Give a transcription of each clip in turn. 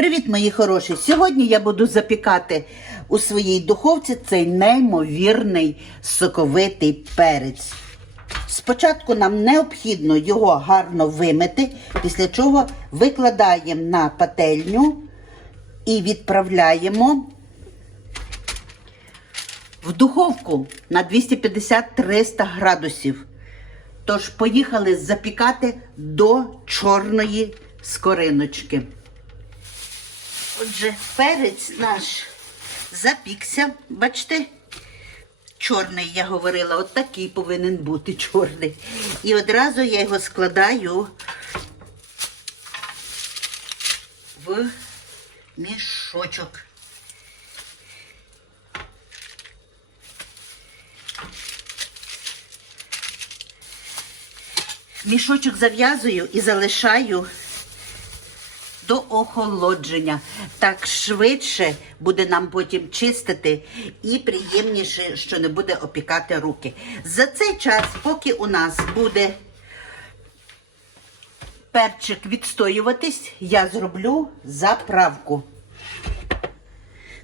Привіт, мої хороші! Сьогодні я буду запікати у своїй духовці цей неймовірний соковитий перець. Спочатку нам необхідно його гарно вимити, після чого викладаємо на пательню і відправляємо в духовку на 250-300 градусів. Тож поїхали запікати до чорної скориночки. Отже, перець наш запікся, бачите? Чорний, я говорила, от такий повинен бути чорний. І одразу я його складаю в мішочок. Мішочок зав'язую і залишаю до охолодження. Так швидше буде нам потім чистити і приємніше, що не буде опікати руки. За цей час, поки у нас буде перчик відстоюватись, я зроблю заправку.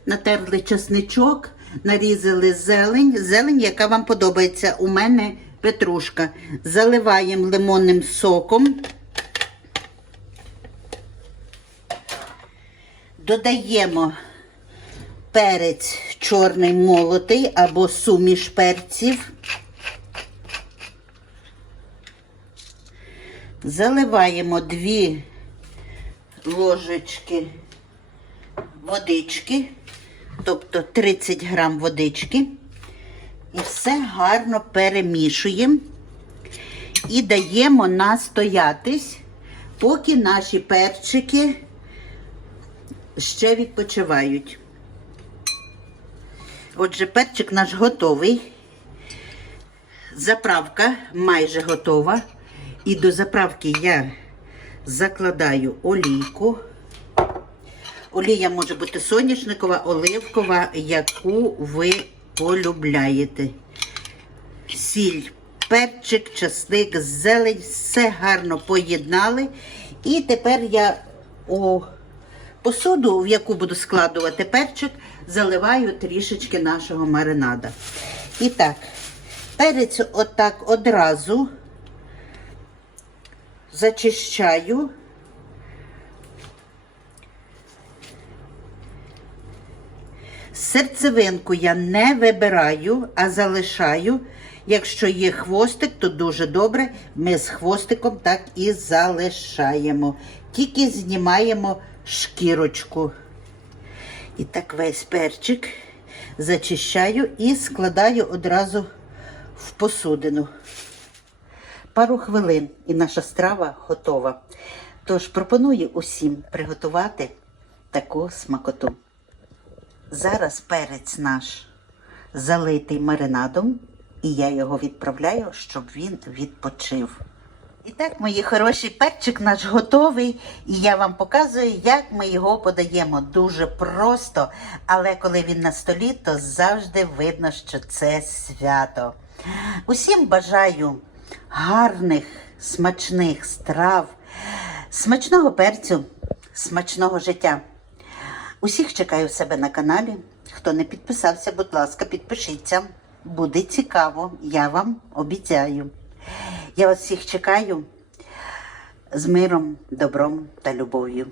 Натерли чесничок, нарізали зелень, зелень, яка вам подобається. У мене петрушка. Заливаємо лимонним соком. Додаємо перець чорний молотий або суміш перців. Заливаємо дві ложечки водички, тобто 30 грам водички. І все гарно перемішуємо і даємо настоятись, поки наші перчики ще відпочивають. Отже, перчик наш готовий. Заправка майже готова. І до заправки я закладаю олійку. Олія може бути соняшникова, оливкова, яку ви полюбляєте. Сіль, перчик, часник, зелень, все гарно поєднали. І тепер я у посуду, в яку буду складувати перчик, заливаю трішечки нашого маринада. І так, перець отак одразу зачищаю. Серцевинку я не вибираю, а залишаю. Якщо є хвостик, то дуже добре. Ми з хвостиком так і залишаємо. Тільки знімаємо шкірочку. І так весь перчик зачищаю і складаю одразу в посудину. Пару хвилин і наша страва готова. Тож пропоную усім приготувати таку смакоту. Зараз перець наш залитий маринадом, і я його відправляю, щоб він відпочив. І так, мої хороші, перчик наш готовий, і я вам показую, як ми його подаємо. Дуже просто, але коли він на столі, то завжди видно, що це свято. Усім бажаю гарних, смачних страв, смачного перцю, смачного життя. Усіх чекаю себе на каналі. Хто не підписався, будь ласка, підпишіться. Буде цікаво, я вам обіцяю. Я вас всіх чекаю з миром, добром та любов'ю.